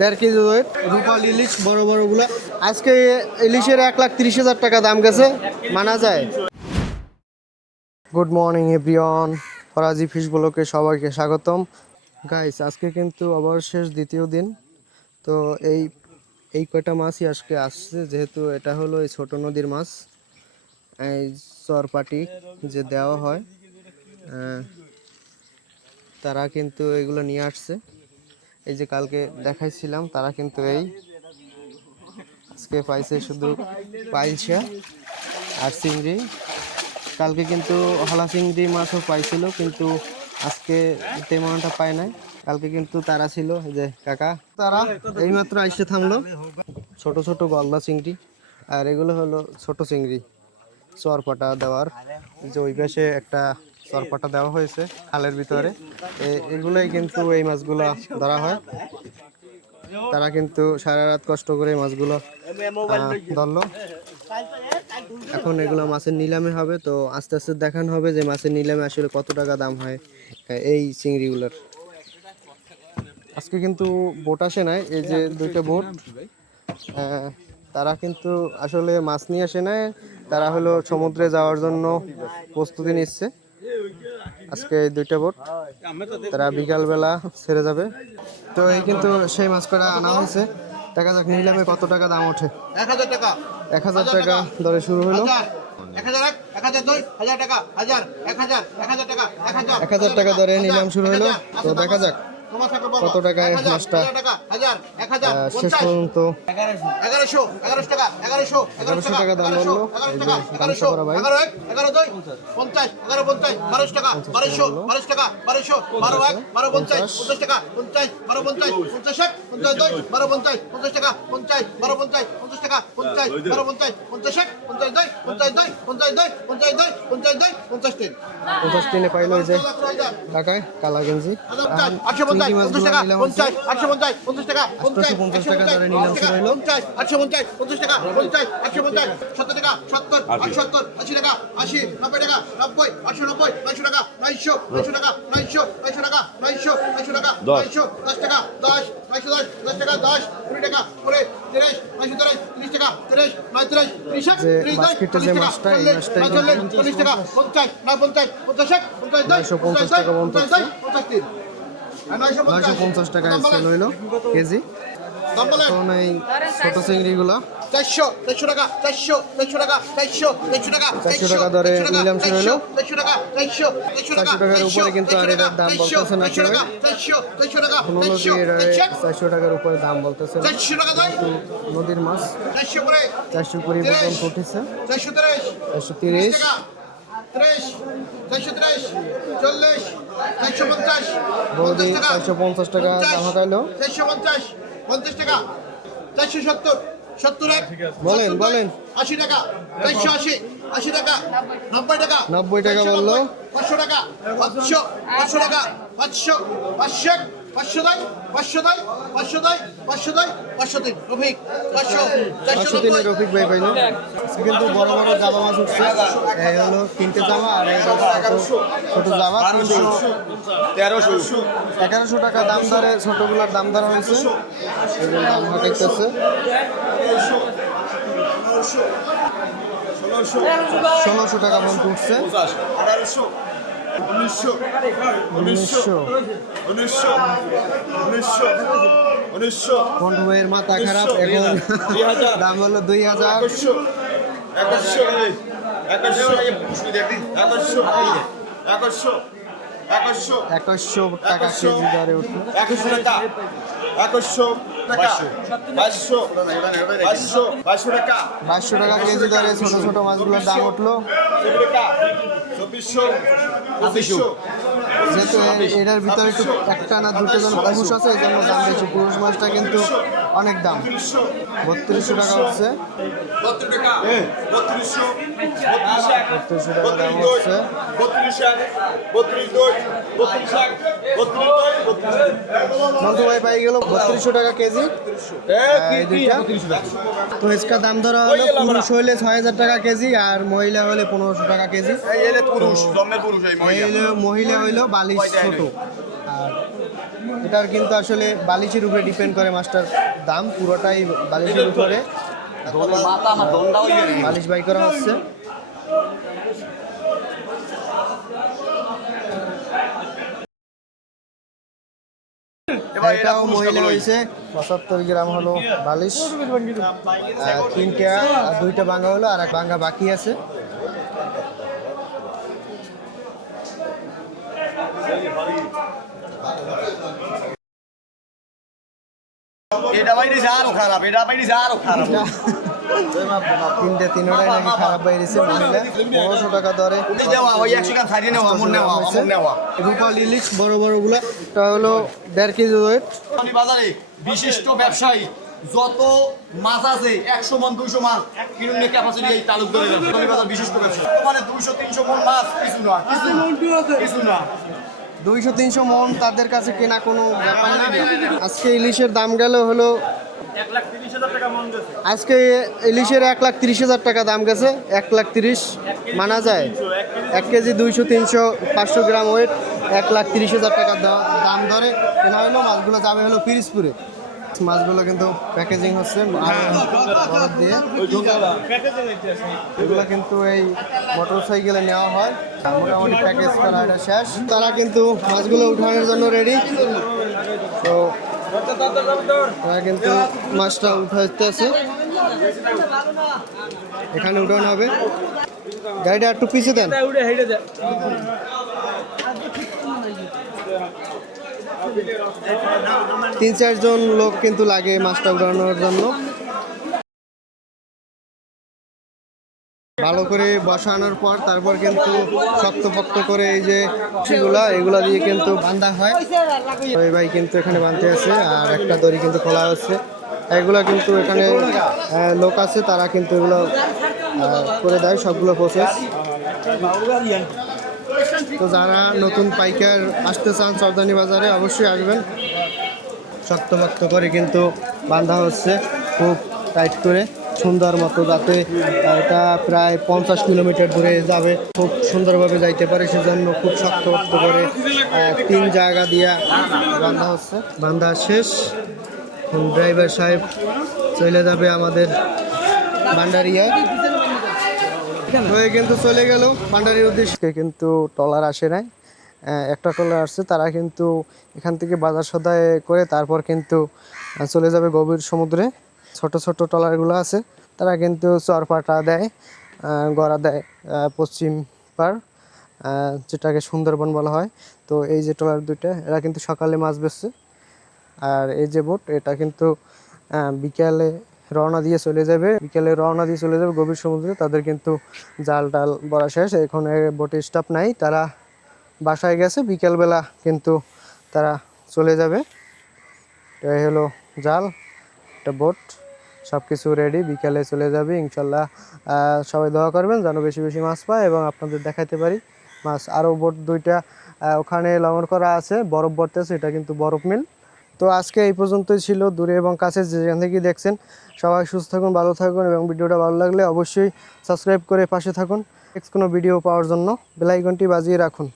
দেড় KG wait রূপাল ইলিশ, বড় বড়গুলা আজকে ইলিশের এক লাখ তিরিশ হাজার টাকা দাম গেছে, মানা যায়। Good morning everyone Faraji fish ব্লকে সবাইকে স্বাগতম। গাইস আজকে কিন্তু আবার শেষ দ্বিতীয় দিন। তো এই এই কয়টা মাছই আজকে আসছে, যেহেতু এটা হলো এই ছোট নদীর মাছ। এই চরপাটি যে দেওয়া হয় তারা কিন্তু এগুলো নিয়ে আসছে। এই যে কালকে দেখাইছিলাম, তারা কিন্তু এই আজকে পাইছে শুধু পাইছে আর চিংড়ি। কালকে কিন্তু হলা চিংড়ি মাছও পাইছিল, কিন্তু আজকে তেমনটা পায় নাই। কালকে কিন্তু তারা ছিল যে কাকা, তারা এইমাত্র আইসে থামলো। ছোট ছোট গলদা চিংড়ি, আর এগুলো হলো ছোট চিংড়ি, চরপাটা দেওয়ার। যে ওই পাশে একটা চরপাটা দেওয়া হয়েছে খালের ভিতরে। এগুলোই কিন্তু এই মাছগুলো ধরা হয়। তারা কিন্তু সারা রাত কষ্ট করে এই মাছগুলো ধরলো। এখন এগুলো মাছের নিলামে হবে, তো আস্তে আস্তে দেখানো হবে যে মাছের নিলামে আসলে কত টাকা দাম হয়, এই চিংড়িগুলোর। আজকে কিন্তু বোট আসে নাই, এই যে দুইটা বোট। তারা কিন্তু আসলে মাছ নিয়ে আসে নাই, তারা হলো সমুদ্রে যাওয়ার জন্য প্রস্তুতি নিচ্ছে। আজকে দুইটা বোট তারা বিকালবেলা ছেড়ে যাবে। তো এই কিন্তু সেই মাছ করা আনা হয়েছে। দেখা যাক নিলামে কত টাকা দাম ওঠে। এক হাজার টাকা। এক হাজার টাকা দরে শুরু হলো। এক হাজার টাকা দরে নিলাম শুরু হলো। তো দেখা যাক। কত টাকায় মাছটা, টাকা এক হাজার শেষ পর্যন্ত। এগারোশো টাকা দাম বলল। এগারোশো পরা ভাই। পঞ্চাশ এগারো পঞ্চাশ বারোশো টাকা বারোশো বারোশো টাকা বারোশো বারো এক বারো পঞ্চাশ পঞ্চাশ। টাকা পঞ্চাশ বারো পঞ্চাশ পঞ্চাশ এক পঞ্চাশ দুই বারো পঞ্চাশ পঞ্চাশ টাকা পঞ্চাশ বারো পঞ্চাশ পঞ্চাশ টাকা পঞ্চাশ বারো পঞ্চাশ পঞ্চাশ এক পঞ্চাশ দুই পঞ্চাশ দুই পঞ্চাশ দুই পঞ্চাশ দুই পঞ্চাশ দুই পঞ্চাশ তিন। পঞ্চাশ টিনে পাইলো যে টাকায় কালা গেঞ্জি আটশো পঞ্চাশ পঞ্চাশ টাকা পঞ্চাশ আটশো পঞ্চাশ পঞ্চাশ টাকা পঞ্চাশ পঞ্চাশ টাকা ধরে পঞ্চাশ, নিলাম টাকা, শুরু হলো। পঞ্চাশ আটশো পঞ্চাশ পঞ্চাশ টাকা পঞ্চাশ আটশো পঞ্চাশ সত্তর টাকা সত্তর আশি। টাকা আশি নব্বই টাকা নব্বই আটশো নব্বই নয়শো টাকা নয়শো নয়শো টাকা নয়শো নয়শো টাকা নয়শো নয়শো টাকা নয়শো দশ টাকা দশ নয়শো দশ দশ টাকা দশ কুড়ি টাকা কুড়ি তিরিশ নয়শো তিরিশ তিরিশ টাকা তিরিশ নয় তিরিশ ত্রিশ ত্রিশ টাকা, চল্লিশ, নয় চল্লিশ, চল্লিশ টাকা পঞ্চাশ নয় পঞ্চাশ পঞ্চাশ পঞ্চাশ দুই পঞ্চাশ টাকা পঞ্চাশ পঞ্চাশ পঞ্চাশ তিন। নয়শো পঞ্চাশ টাকা দাম বলেন, সেল হইল কেজি। এখন এই ছোট চিংড়িগুলো। চারশো চারশো টাকা চারশো চারশো টাকা চারশো চারশো টাকা চারশো টাকা দরে নিলাম শুরু হলো। চারশো টাকা চারশো চারশো টাকা চারশো টাকার উপরে কিন্তু আর এটার দাম বলতেছে না কেউ। চারশো চারশো টাকার উপরে দাম বলতেছে। নদীর মাছ। চারশো কুড়ি পর্যন্ত উঠেছে চারশো তিরিশ। তিরিশ টাকা চারশো ত্রিশ চল্লিশ চারশো পঞ্চাশ বৌদি টাকা চারশো পঞ্চাশ টাকা দাম হাঁকাইলো চারশো পঞ্চাশ পঞ্চাশ টাকা চারশো সত্তর সত্তর এক বলেন, বলেন। আশি টাকা চারশো আশি আশি টাকা নব্বই টাকা নব্বই টাকা বলল। পাঁচশো টাকা পাঁচশো পাঁচশো টাকা পাঁচশো পাঁচশো পাঁচশো দই পাঁচশো দই পাঁচশো দই পাঁচশো দই পাঁচশো তিন রফিক পাঁচশো পাঁচশো তিনে নব্বই। রফিক ভাই পাইলো। কিন্তু বড় বড় জামা মাছ উঠছে। এই হলো তিনটে জামা আর ছোট- ছোট জামা। তিনশো তেরোশো। এগারোশো টাকা দাম ধরে ছোটগুলোর দাম ধরা হয়েছে। দাম হাঁকাইতেছে। ষোলোশো টাকা পর্যন্ত উঠছে। আঠারোশো। উনিশশো উনিশশো উনিশশো। উনিশশো উনিশশো কণ্ঠ ভাইয়ের মাথা খারাপ এখন। দাম হলো দুই হাজার। একশো একুশশো একুশশো একুশশো একুশশো একুশশো টাকা কেজি দরে উঠল। একুশশো টাকা। একুশশো টাকা। বাইশশো। বাইশশো। বাইশশো। টাকা। বাইশশো টাকা কেজি দরে ছোট ছোট মাছগুলোর দাম উঠল। চব্বিশশো। যেহেতু এটার ভিতরে একটু একটা না দুটো জন পুরুষ আছে এই জন্য দাম বেশি। পুরুষ মাছটা কিন্তু অনেক দাম। বত্রিশশো টাকা হচ্ছে। বত্রিশশো। বত্রিশশো টাকা দাম হচ্ছে। মধু ভাই পাই গেল বত্রিশশো টাকা কেজি। তো এসকা দাম ধরা হলো পুরুষ হলে ছয় হাজার টাকা কেজি আর মহিলা হলে পনেরোশো টাকা কেজি। মহিলা। হইল বালিশ ছোট। আর এটার কিন্তু আসলে বালিশের উপরে ডিপেন্ড করে মাছটার দাম পুরোটাই বালিশের উপরে। বালিশ বাই করা হচ্ছে। এটাও মহিলা হয়েছে। পঁচাত্তর গ্রাম হলো বালিশ তিনটা দুইটা বাঙ্গা হলো আর এক বাঙ্গা বাকি আছে। এটা বাইরেছে আরও খারাপ এটা বাইরেছে আরও খারাপ। তিনটে তিনটাই নাকি খারাপ বাইরেছে মহিলা পনেরোশো টাকা দরে। রূপাল ইলিশ বড় এটা হলো দেড় কেজি ওয়েট বাজারে বিশিষ্ট ব্যবসায়ী যত মাছ আছে একশো মন দুইশো মাছ কিনুন ক্যাপাসিটি এই বাজার বিশিষ্ট ব্যবসায়ী। মানে দুইশো তিনশো মন মাছ কিছু না কিছু কিছু না। দুইশো তিনশো মন তাদের কাছে কেনা কোনো ব্যাপার না। আজকে ইলিশের দাম গেল হলো আজকে ইলিশের এক লাখ তিরিশ হাজার টাকা দাম গেছে এক লাখ তিরিশ মানা যায়। এক কেজি দুইশো তিনশো পাঁচশো গ্রাম ওয়েট এক লাখ তিরিশ হাজার টাকা দাম ধরে। কেনা হলো মাছগুলো যাবে হলো পিরিজপুরে। মাছগুলো কিন্তু প্যাকেজিং হচ্ছে বরফ দিয়ে। এগুলো কিন্তু এই মোটর সাইকেলে নেওয়া হয়। মোটামুটি প্যাকেজ করা এটা শেষ। তারা কিন্তু মাছগুলো উঠানোর জন্য রেডি কিন্তু মাছটা উঠাতে আছে। এখানে উঠানো হবে। গাড়িটা একটু পিছিয়ে দেন। তিন চারজন লোক কিন্তু লাগে মাছটা উঠানোর জন্য। ভালো করে বসানোর পর তারপর কিন্তু শক্তপোক্ত করে এই যে সেগুলা এগুলা দিয়ে কিন্তু বান্ধা হয়। ওই ভাই কিন্তু এখানে বাঁধতে আছে আর একটা দড়ি কিন্তু খোলা হচ্ছে। এগুলা কিন্তু এখানে লোক আছে, তারা কিন্তু এগুলো করে দেয়, সবগুলো প্রসেস তো যারা নতুন পাইকার আসতে চান সর্দানি বাজারে, অবশ্যই আসবেন। শক্তপোক্ত করে কিন্তু বান্ধা হচ্ছে, খুব টাইট করে। সুন্দর মতো যাতে এটা প্রায় পঞ্চাশ কিলোমিটার দূরে যাবে। খুব সুন্দরভাবে যাইতে পারে, সেজন্য খুব শক্ত করে তিন জায়গা দিয়া বান্ধা হচ্ছে। বান্ধা শেষ। ড্রাইভার সাহেব চলে যাবে আমাদের ভান্ডারিয়া। হয়ে কিন্তু চলে গেল ভান্ডারির উদ্দেশ্যে। কিন্তু ট্রলার আসে নাই। একটা ট্রলার আসছে, তারা কিন্তু এখান থেকে বাজার সদায় করে তারপর কিন্তু চলে যাবে গভীর সমুদ্রে। ছোট ছোট ট্রলারগুলো আছে, তারা কিন্তু চরপাটা দেয় গড়া দেয় পশ্চিম পার যেটাকে সুন্দরবন বলা হয়। তো এই যে ট্রলার দুইটা, এরা কিন্তু সকালে মাছ বেচছে। আর এই যে বোট, এটা কিন্তু বিকালে রওনা দিয়ে চলে যাবে। বিকালে রওনা দিয়ে চলে যাবে গভীর সমুদ্রে, তাদের কিন্তু জাল টাল বড়া শেষ। এখানে বোটে স্টাফ নাই, তারা বাসায় গেছে, বিকালবেলা কিন্তু তারা চলে যাবে। এটাই হলো জাল, একটা বোট। সব কিছু রেডি বিকালে চলে যাবে, ইনশাল্লাহ সবাই দোয়া করবেন, যেন বেশি বেশি মাছ পায় এবং আপনাদের দেখাতে পারি। মাছ আরও বোট দুইটা ওখানে লঙ্গর করা আছে, বরফ বর্তেছে এটা কিন্তু বরফ মিল। তো আজকে এই পর্যন্তই ছিল, দূরে এবং কাছে যেখান থেকে দেখছেন, সবাই সুস্থ থাকুন, ভালো থাকুন এবং ভিডিওটা ভালো লাগলে অবশ্যই সাবস্ক্রাইব করে পাশে থাকুন। নেক্সট কোনো ভিডিও পাওয়ার জন্য বেলাইকনটি বাজিয়ে রাখুন।